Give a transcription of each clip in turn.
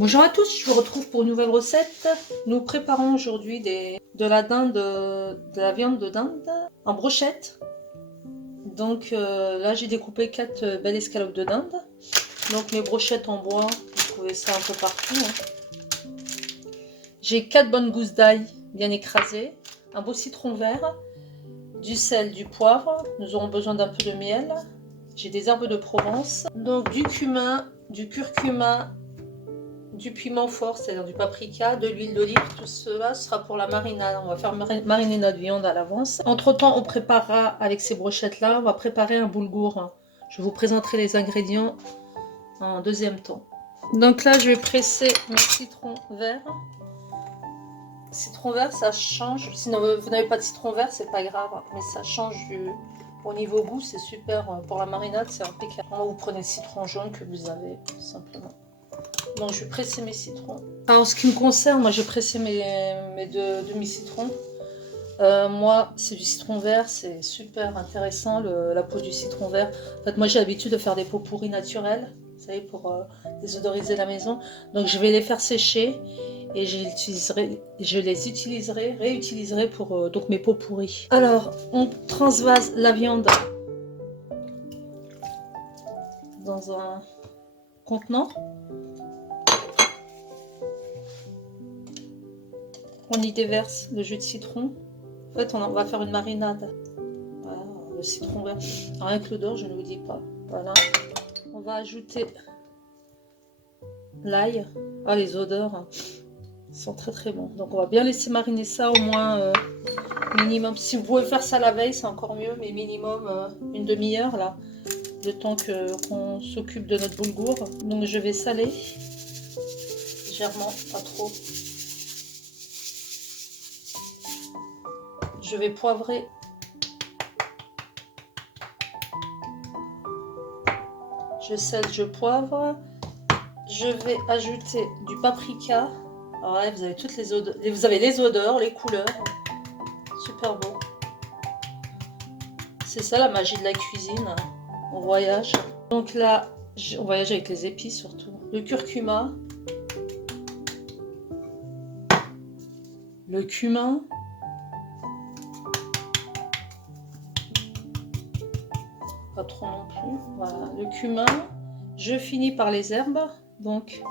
Bonjour à tous, je vous retrouve pour une nouvelle recette. Nous préparons aujourd'hui de la dinde, de la viande de dinde en brochette. Donc là j'ai découpé 4 belles escalopes de dinde. Donc mes brochettes en bois, vous trouvez ça un peu partout. J'ai 4 bonnes gousses d'ail bien écrasées, un beau citron vert, du sel, du poivre. Nous aurons besoin d'un peu de miel. J'ai des herbes de Provence, donc du cumin, du curcuma, du piment fort, c'est-à-dire du paprika, de l'huile d'olive. Tout cela sera pour la marinade. On va faire mariner notre viande à l'avance. Entre temps, on préparera avec ces brochettes là, on va préparer un boulgour. Je vous présenterai les ingrédients en deuxième temps. Donc là je vais presser mes citrons verts. Citron vert, ça change. Sinon vous n'avez pas de citron vert, c'est pas grave, mais ça change au niveau goût, c'est super. Pour la marinade, c'est impeccable. Vous prenez le citron jaune que vous avez, tout simplement. Donc je vais presser mes citrons. Alors, en ce qui me concerne, moi j'ai pressé mes deux demi-citrons. Moi c'est du citron vert, c'est super intéressant la peau du citron vert. En fait moi j'ai l'habitude de faire des pots pourris naturels, vous savez, pour désodoriser la maison. Donc je vais les faire sécher et je les réutiliserai pour donc mes pots pourris. Alors on transvase la viande dans un contenant. On y déverse le jus de citron. En fait, on va faire une marinade. Voilà, le citron vert. Rien que l'odeur, je ne vous dis pas. Voilà. On va ajouter l'ail. Ah, les odeurs sont très très bons. Donc, on va bien laisser mariner ça au moins minimum. Si vous pouvez faire ça la veille, c'est encore mieux, mais minimum une demi-heure là. Le temps qu'on s'occupe de notre boulgour. Donc, je vais saler légèrement, pas trop. Je vais poivrer. Je sèle, je poivre. Je vais ajouter du paprika. Alors là, vous avez toutes les odeurs. Vous avez les odeurs, les couleurs. Super beau. C'est ça la magie de la cuisine. On voyage. Donc là, on voyage avec les épices surtout. Le curcuma. Le cumin. Pas trop non plus. Voilà, le cumin. Je finis par les herbes. Donc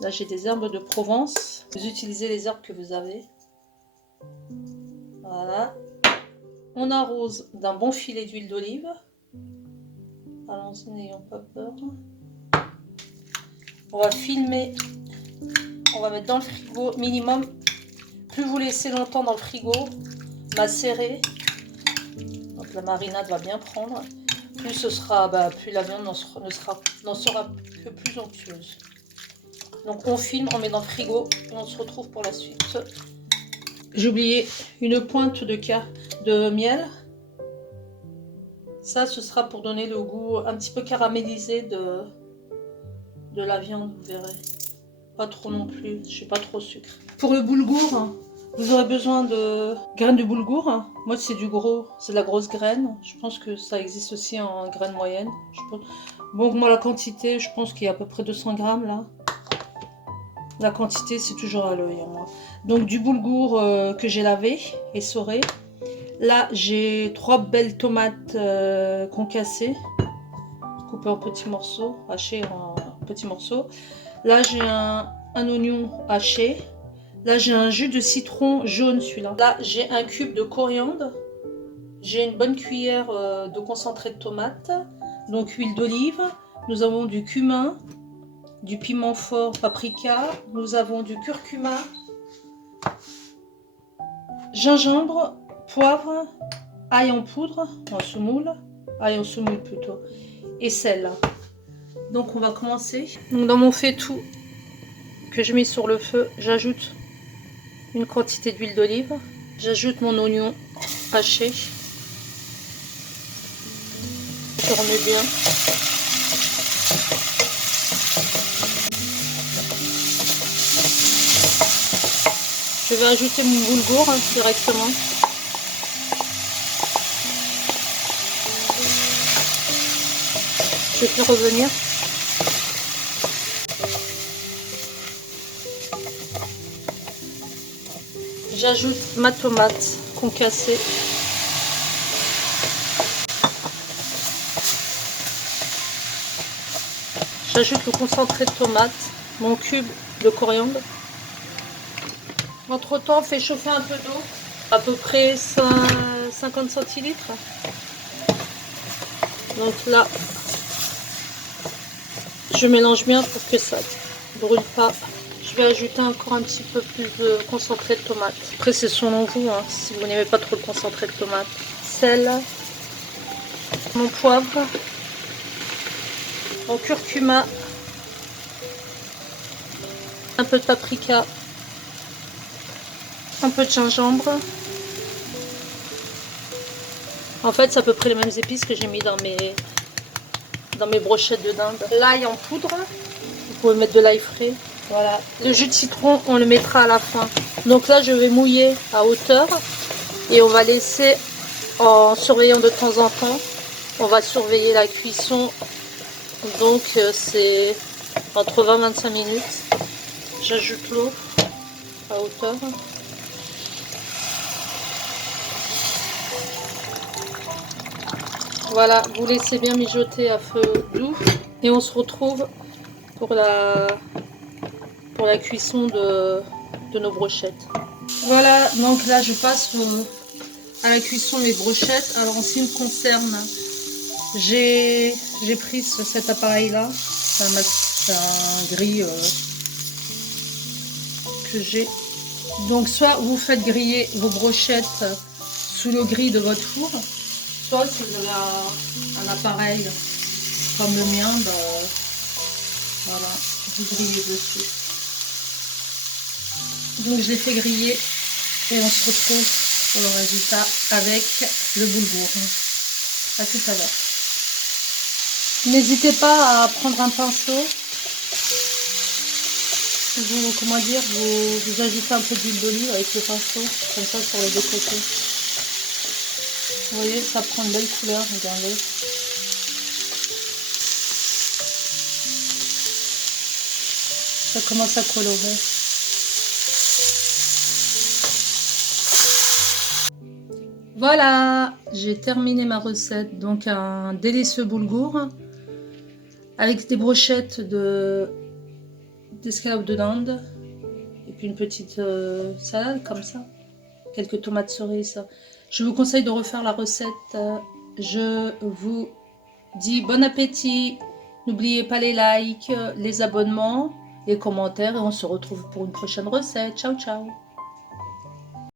là j'ai des herbes de Provence. Vous utilisez les herbes que vous avez. Voilà. On arrose d'un bon filet d'huile d'olive. Allons-y, n'ayons pas peur. On va filmer. On va mettre dans le frigo minimum. Plus vous laissez longtemps dans le frigo, macérer. Donc la marinade va bien prendre. Plus ce sera, plus la viande n'en sera que plus onctueuse. Donc on filme, on met dans le frigo et on se retrouve pour la suite. J'ai oublié une pointe de miel. Ça, ce sera pour donner le goût un petit peu caramélisé de la viande, vous verrez. Pas trop non plus, je suis pas trop sucre. Pour le boulgour, vous aurez besoin de graines de boulgour. Moi c'est du gros, c'est de la grosse graine. Je pense que ça existe aussi en graines moyennes. Bon, moi la quantité, je pense qu'il y a à peu près 200 grammes là. La quantité c'est toujours à l'œil. Donc du boulgour que j'ai lavé, essoré. Là j'ai 3 belles tomates concassées, coupées en petits morceaux, hachées en petits morceaux. Là j'ai un oignon haché. Là, j'ai un jus de citron jaune, celui-là. Là, j'ai un cube de coriandre. J'ai une bonne cuillère de concentré de tomate. Donc, huile d'olive. Nous avons du cumin, du piment fort, paprika. Nous avons du curcuma, gingembre, poivre, ail en poudre, en semoule. Ail en semoule plutôt. Et sel. Donc, on va commencer. Donc, dans mon faitout que je mets sur le feu, j'ajoute une quantité d'huile d'olive. J'ajoute mon oignon haché. Je remets bien. Je vais ajouter mon boulgour directement. Je fais revenir. J'ajoute ma tomate concassée. J'ajoute le concentré de tomate, mon cube de coriandre. Entre temps, on fait chauffer un peu d'eau, à peu près 50 centilitres. Donc là, je mélange bien pour que ça ne brûle pas. Je vais ajouter encore un petit peu plus de concentré de tomate. Après, c'est selon vous, hein, si vous n'aimez pas trop le concentré de tomate. Sel, mon poivre, mon curcuma, un peu de paprika, un peu de gingembre. En fait, c'est à peu près les mêmes épices que j'ai mis dans mes brochettes de dinde. L'ail en poudre, vous pouvez mettre de l'ail frais. Voilà. Le jus de citron, on le mettra à la fin. Donc là, je vais mouiller à hauteur et on va laisser en surveillant de temps en temps. On va surveiller la cuisson. Donc c'est entre 20 et 25 minutes. J'ajoute l'eau à hauteur. Voilà, vous laissez bien mijoter à feu doux et on se retrouve pour la cuisson de nos brochettes. Voilà, donc là je passe à la cuisson de mes brochettes. Alors en ce qui me concerne, j'ai pris cet appareil là, c'est un grille que j'ai. Donc soit vous faites griller vos brochettes sous le grille de votre four, soit si vous avez un appareil comme le mien, voilà, vous grillez dessus. Donc je les fais griller et on se retrouve pour le résultat avec le boulgour. À tout à l'heure. N'hésitez pas à prendre un pinceau. Vous ajoutez un peu d'huile d'olive avec le pinceau, comme ça sur les deux côtés. Vous voyez, ça prend une belle couleur, regardez. Ça commence à colorer. Voilà, j'ai terminé ma recette. Donc un délicieux boulgour avec des brochettes d'escalope de dinde et puis une petite salade comme ça, quelques tomates cerises. Je vous conseille de refaire la recette. Je vous dis bon appétit. N'oubliez pas les likes, les abonnements, les commentaires et on se retrouve pour une prochaine recette. Ciao ciao.